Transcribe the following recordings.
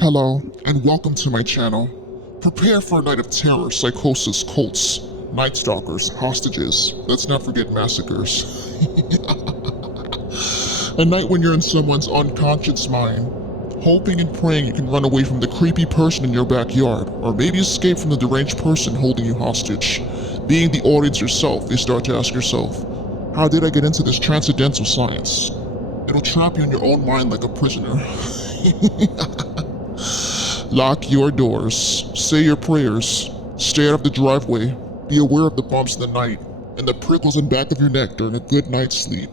Hello, and welcome to my channel. Prepare for a night of terror, psychosis, cults, night stalkers, hostages, let's not forget massacres. A night when you're in someone's unconscious mind, hoping and praying you can run away from the creepy person in your backyard, or maybe escape from the deranged person holding you hostage. Being the audience yourself, you start to ask yourself, how did I get into this transcendental science? It'll trap you in your own mind like a prisoner. Lock your doors, say your prayers, stay out of the driveway, be aware of the bumps in the night, and the prickles in back of your neck during a good night's sleep.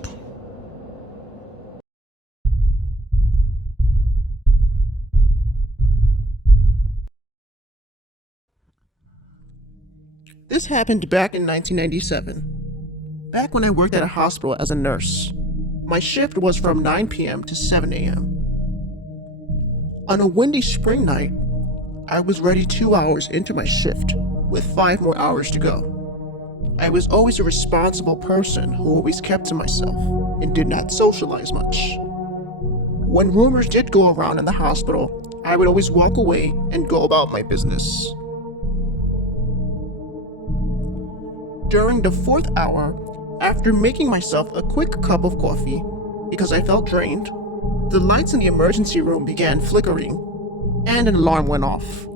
This happened back in 1997, back when I worked at a hospital as a nurse. My shift was from 9 p.m. to 7 a.m. On a windy spring night, I was ready 2 hours into my shift, with 5 more hours to go. I was always a responsible person who always kept to myself and did not socialize much. When rumors did go around in the hospital, I would always walk away and go about my business. During the 4th hour, after making myself a quick cup of coffee, because I felt drained, the lights in the emergency room began flickering, and an alarm went off.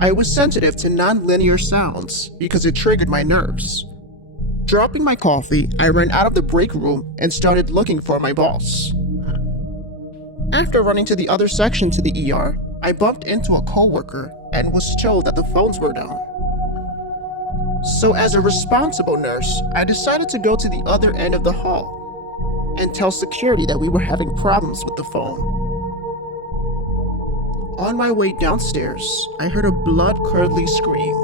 I was sensitive to non-linear sounds because it triggered my nerves. Dropping my coffee, I ran out of the break room and started looking for my boss. After running to the other section to the ER, I bumped into a coworker and was told that the phones were down. So as a responsible nurse, I decided to go to the other end of the hall and tell security that we were having problems with the phone. On my way downstairs, I heard a blood-curdling scream.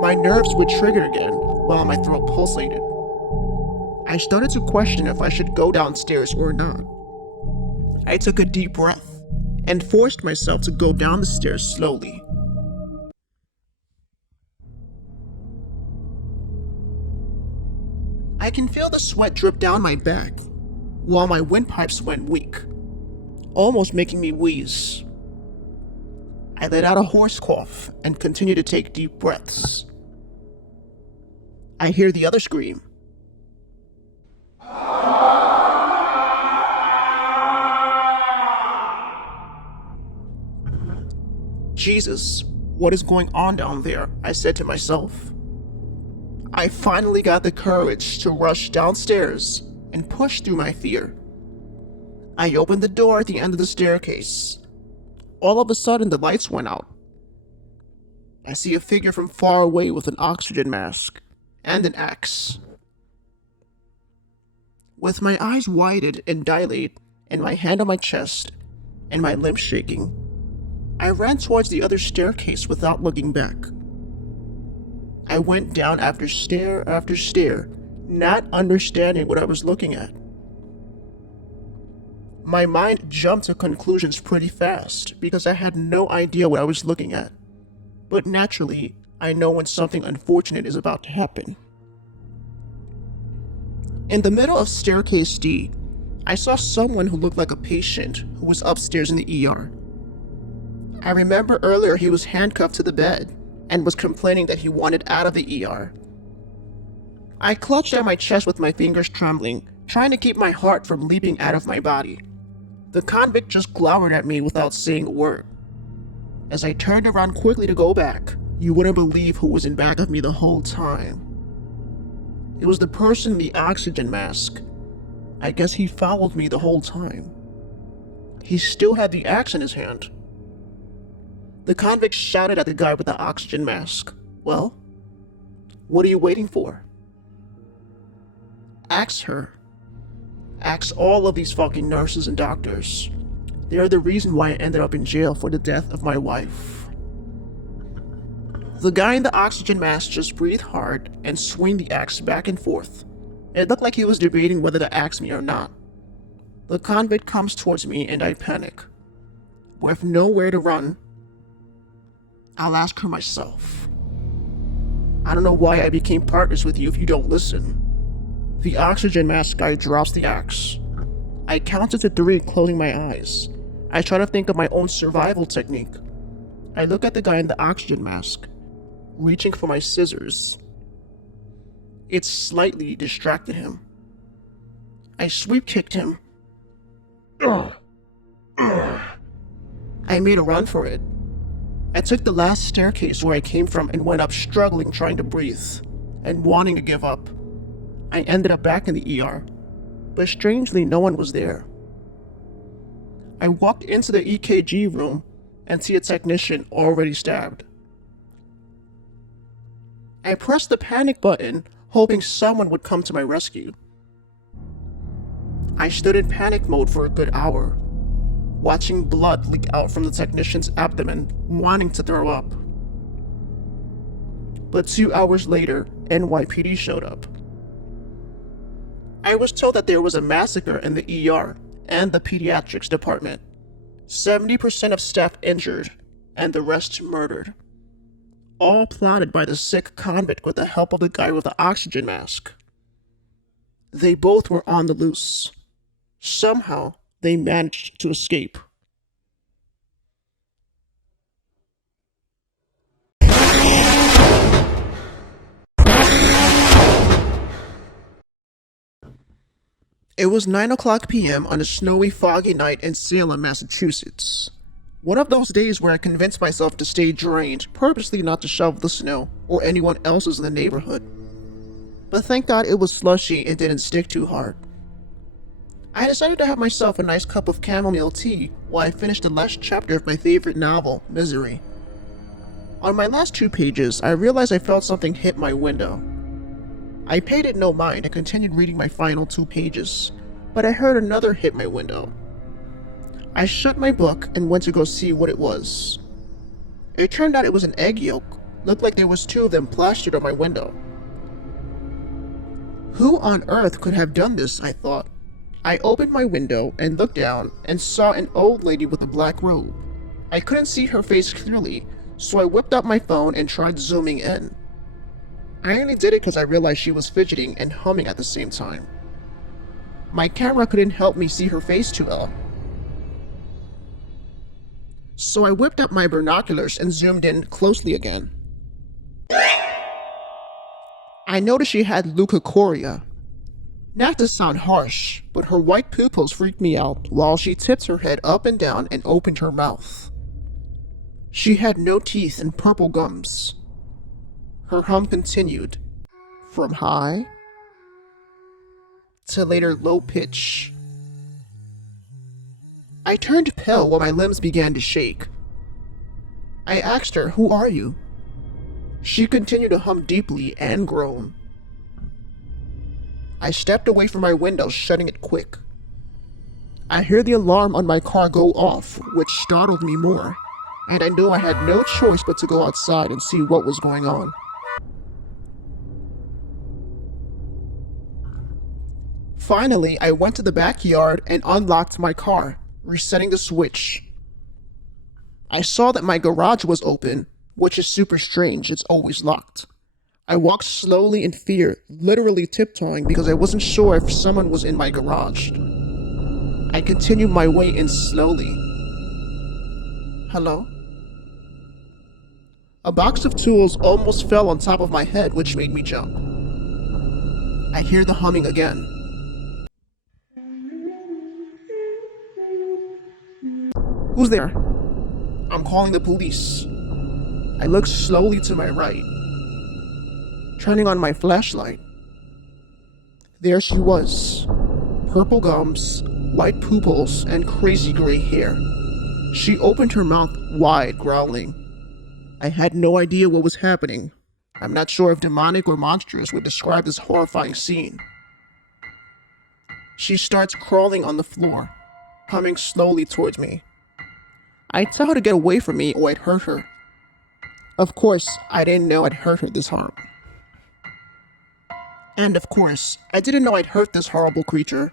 My nerves would trigger again while my throat pulsated. I started to question if I should go downstairs or not. I took a deep breath and forced myself to go down the stairs slowly. I can feel the sweat drip down my back, while my windpipes went weak, almost making me wheeze. I let out a hoarse cough and continued to take deep breaths. I hear the other scream. Jesus, what is going on down there? I said to myself. I finally got the courage to rush downstairs and push through my fear. I opened the door at the end of the staircase. All of a sudden, the lights went out. I see a figure from far away with an oxygen mask and an axe. With my eyes widened and dilated, and my hand on my chest, and my limbs shaking, I ran towards the other staircase without looking back. I went down after stair, not understanding what I was looking at. My mind jumped to conclusions pretty fast because I had no idea what I was looking at. But naturally, I know when something unfortunate is about to happen. In the middle of staircase D, I saw someone who looked like a patient who was upstairs in the ER. I remember earlier he was handcuffed to the bed and was complaining that he wanted out of the ER. I clutched at my chest with my fingers trembling, trying to keep my heart from leaping out of my body. The convict just glowered at me without saying a word. As I turned around quickly to go back, you wouldn't believe who was in back of me the whole time. It was the person in the oxygen mask. I guess he followed me the whole time. He still had the axe in his hand. The convict shouted at the guy with the oxygen mask. Well, what are you waiting for? Axe her. Axe all of these fucking nurses and doctors. They're the reason why I ended up in jail for the death of my wife. The guy in the oxygen mask just breathed hard and swung the axe back and forth. It looked like he was debating whether to axe me or not. The convict comes towards me and I panic. With nowhere to run, I'll ask her myself. I don't know why I became partners with you if you don't listen. The oxygen mask guy drops the axe. I counted to 3, closing my eyes. I try to think of my own survival technique. I look at the guy in the oxygen mask, reaching for my scissors. It slightly distracted him. I sweep kicked him. I made a run for it. I took the last staircase where I came from and went up, struggling, trying to breathe, and wanting to give up. I ended up back in the ER, but strangely no one was there. I walked into the EKG room and see a technician already stabbed. I pressed the panic button, hoping someone would come to my rescue. I stood in panic mode for a good hour, watching blood leak out from the technician's abdomen, wanting to throw up. But 2 hours later, NYPD showed up. I was told that there was a massacre in the ER and the pediatrics department. 70% of staff injured, and the rest murdered. All plotted by the sick convict with the help of the guy with the oxygen mask. They both were on the loose. Somehow, they managed to escape. It was 9:00 p.m. on a snowy, foggy night in Salem, Massachusetts. One of those days where I convinced myself to stay drained, purposely not to shovel the snow or anyone else's in the neighborhood. But thank God it was slushy and didn't stick too hard. I decided to have myself a nice cup of chamomile tea while I finished the last chapter of my favorite novel, Misery. On my last 2 pages, I realized I felt something hit my window. I paid it no mind and continued reading my final 2 pages, but I heard another hit my window. I shut my book and went to go see what it was. It turned out it was an egg yolk. Looked like there was 2 of them plastered on my window. Who on earth could have done this, I thought. I opened my window and looked down and saw an old lady with a black robe. I couldn't see her face clearly, so I whipped out my phone and tried zooming in. I only did it because I realized she was fidgeting and humming at the same time. My camera couldn't help me see her face too well. So I whipped up my binoculars and zoomed in closely again. I noticed she had leukocoria. Not to sound harsh, but her white pupils freaked me out while she tipped her head up and down and opened her mouth. She had no teeth and purple gums. Her hum continued, from high to later low pitch. I turned pale while my limbs began to shake. I asked her, "Who are you?" She continued to hum deeply and groan. I stepped away from my window, shutting it quick. I heard the alarm on my car go off, which startled me more, and I knew I had no choice but to go outside and see what was going on. Finally, I went to the backyard and unlocked my car, resetting the switch. I saw that my garage was open, which is super strange, it's always locked. I walked slowly in fear, literally tiptoeing because I wasn't sure if someone was in my garage. I continued my way in slowly. Hello? A box of tools almost fell on top of my head, which made me jump. I hear the humming again. Who's there? I'm calling the police. I look slowly to my right, turning on my flashlight. There she was. Purple gums, white pupils, and crazy gray hair. She opened her mouth wide, growling. I had no idea what was happening. I'm not sure if demonic or monstrous would describe this horrifying scene. She starts crawling on the floor, coming slowly towards me. I tell her to get away from me or I'd hurt her. Of course, I didn't know I'd hurt her this hard. And of course, I didn't know I'd hurt this horrible creature.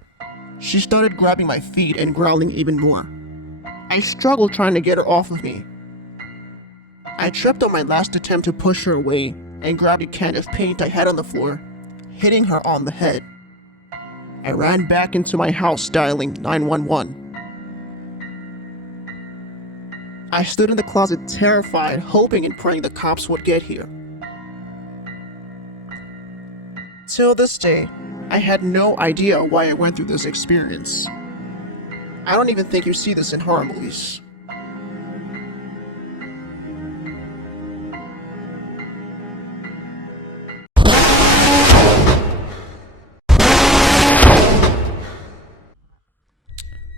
She started grabbing my feet and growling even more. I struggled trying to get her off of me. I tripped on my last attempt to push her away and grabbed a can of paint I had on the floor, hitting her on the head. I ran back into my house dialing 911. I stood in the closet terrified, hoping and praying the cops would get here. Till this day, I had no idea why I went through this experience. I don't even think you see this in horror movies.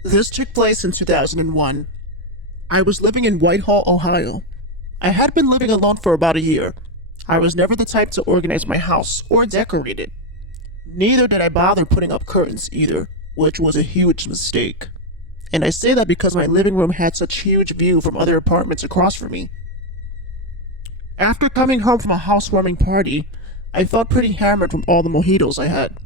This took place in 2001. I was living in Whitehall, Ohio. I had been living alone for about a year. I was never the type to organize my house or decorate it. Neither did I bother putting up curtains either, which was a huge mistake. And I say that because my living room had such huge view from other apartments across from me. After coming home from a housewarming party, I felt pretty hammered from all the mojitos I had.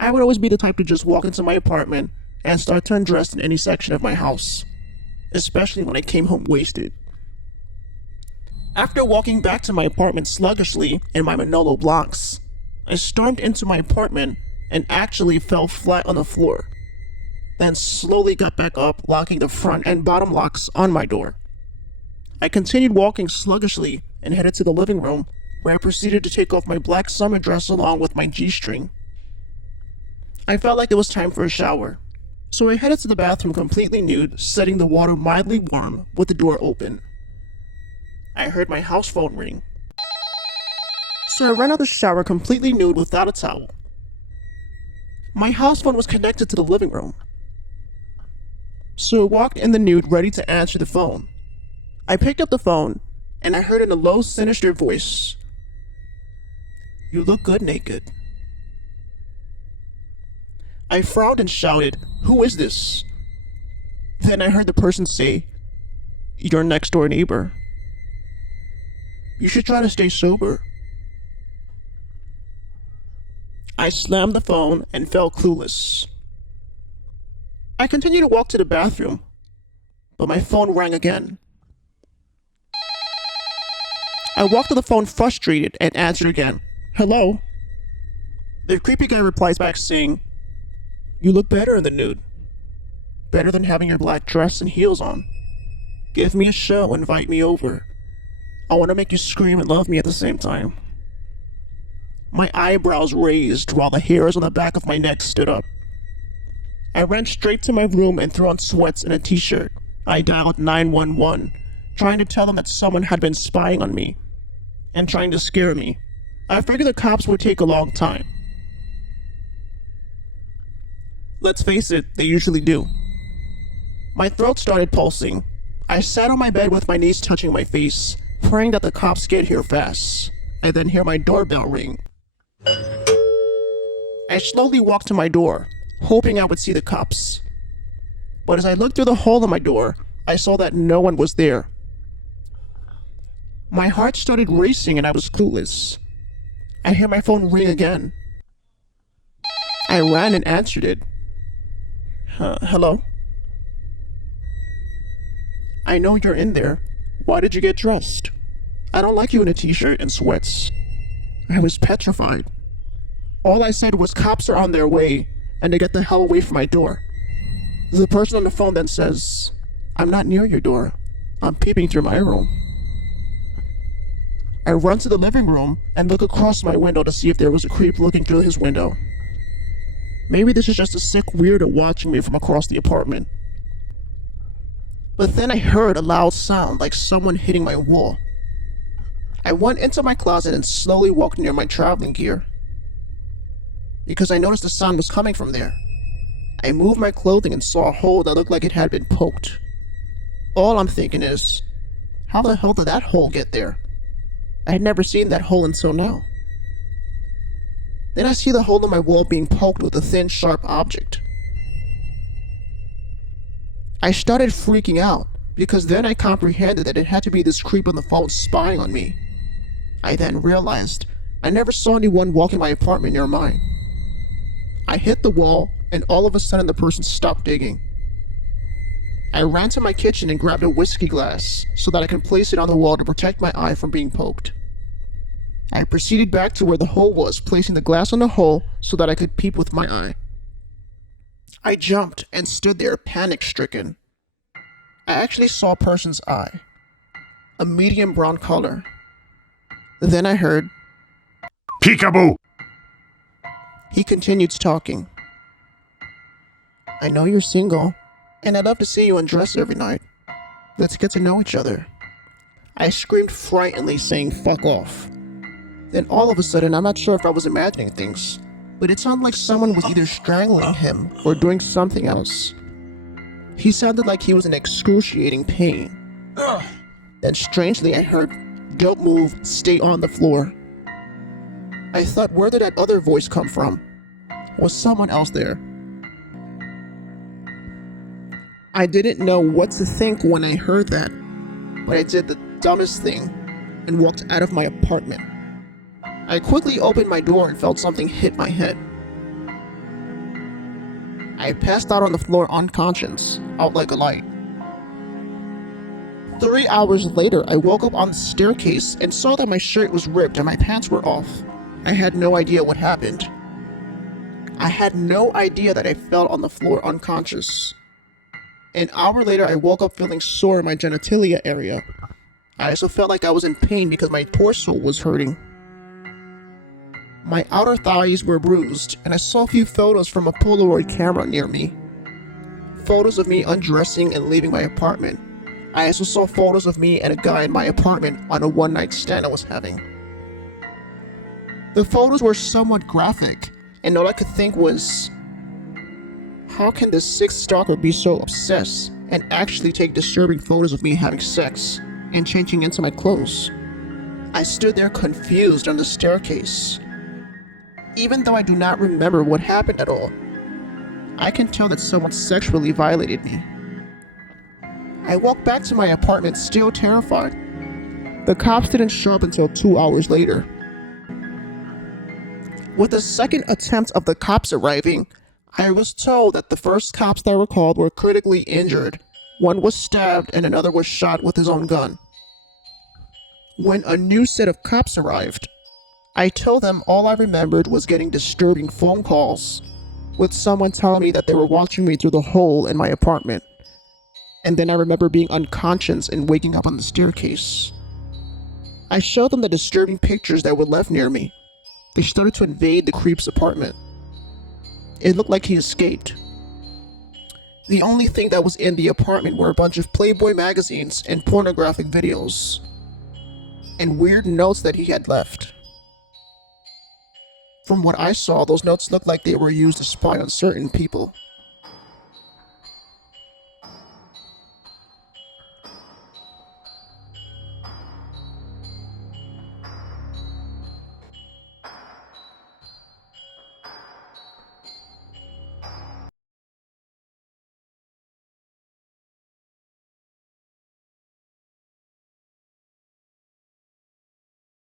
I would always be the type to just walk into my apartment and start to undress in any section of my house, especially when I came home wasted. After walking back to my apartment sluggishly in my Manolo blocks, I stormed into my apartment and actually fell flat on the floor, then slowly got back up, locking the front and bottom locks on my door. I continued walking sluggishly and headed to the living room, where I proceeded to take off my black summer dress along with my G-string. I felt like it was time for a shower, so I headed to the bathroom completely nude, setting the water mildly warm with the door open. I heard my house phone ring, so I ran out of the shower completely nude without a towel. My house phone was connected to the living room, so I walked in the nude ready to answer the phone. I picked up the phone, and I heard in a low, sinister voice, "You look good naked." I frowned and shouted, "Who is this?" Then I heard the person say, "Your next door neighbor. You should try to stay sober." I slammed the phone and fell clueless. I continued to walk to the bathroom, but my phone rang again. I walked to the phone frustrated and answered again, "Hello?" The creepy guy replies back saying, "You look better in the nude. Better than having your black dress and heels on. Give me a show, invite me over. I want to make you scream and love me at the same time." My eyebrows raised while the hairs on the back of my neck stood up. I ran straight to my room and threw on sweats and a t-shirt. I dialed 911, trying to tell them that someone had been spying on me and trying to scare me. I figured the cops would take a long time. Let's face it, they usually do. My throat started pulsing. I sat on my bed with my knees touching my face, praying that the cops get here fast. I then hear my doorbell ring. I slowly walked to my door, hoping I would see the cops. But as I looked through the hole in my door, I saw that no one was there. My heart started racing and I was clueless. I hear my phone ring again. I ran and answered it. Hello? "I know you're in there. Why did you get dressed? I don't like you in a t-shirt and sweats." I was petrified. All I said was cops are on their way and to get the hell away from my door. The person on the phone then says, "I'm not near your door. I'm peeping through my room." I run to the living room and look across my window to see if there was a creep looking through his window. Maybe this is just a sick weirdo watching me from across the apartment. But then I heard a loud sound like someone hitting my wall. I went into my closet and slowly walked near my traveling gear, because I noticed the sound was coming from there. I moved my clothing and saw a hole that looked like it had been poked. All I'm thinking is, how the hell did that hole get there? I had never seen that hole until now. Then I see the hole in my wall being poked with a thin, sharp object. I started freaking out, because then I comprehended that it had to be this creep on the phone spying on me. I then realized I never saw anyone walk in my apartment near mine. I hit the wall, and all of a sudden the person stopped digging. I ran to my kitchen and grabbed a whiskey glass so that I could place it on the wall to protect my eye from being poked. I proceeded back to where the hole was, placing the glass on the hole so that I could peep with my eye. I jumped and stood there panic-stricken. I actually saw a person's eye, a medium brown color. Then I heard, Peekaboo! He continued talking. I know you're single, and I'd love to see you undress every night. Let's get to know each other. I screamed frightenedly, saying, fuck off. Then all of a sudden, I'm not sure if I was imagining things, but it sounded like someone was either strangling him or doing something else. He sounded like he was in excruciating pain. Then strangely, I heard, don't move, stay on the floor. I thought, where did that other voice come from? Was someone else there? I didn't know what to think when I heard that, but I did the dumbest thing and walked out of my apartment. I quickly opened my door and felt something hit my head. I passed out on the floor unconscious, out like a light. 3 hours later, I woke up on the staircase and saw that my shirt was ripped and my pants were off. I had no idea what happened. I had no idea that I fell on the floor unconscious. An hour later, I woke up feeling sore in my genitalia area. I also felt like I was in pain because my torso was hurting. My outer thighs were bruised, and I saw a few photos from a Polaroid camera near me. Photos of me undressing and leaving my apartment. I also saw photos of me and a guy in my apartment on a one-night stand I was having. The photos were somewhat graphic, and all I could think was, how can this sick stalker be so obsessed and actually take disturbing photos of me having sex and changing into my clothes? I stood there confused on the staircase. Even though I do not remember what happened at all, I can tell that someone sexually violated me. I walked back to my apartment still terrified. The cops didn't show up until 2 hours later. With the second attempt of the cops arriving, I was told that the first cops that were called were critically injured. One was stabbed and another was shot with his own gun. When a new set of cops arrived, I told them all I remembered was getting disturbing phone calls, with someone telling me that they were watching me through the hole in my apartment. And then I remember being unconscious and waking up on the staircase. I showed them the disturbing pictures that were left near me. They started to invade the creep's apartment. It looked like he escaped. The only thing that was in the apartment were a bunch of Playboy magazines and pornographic videos, and weird notes that he had left. From what I saw, those notes looked like they were used to spy on certain people.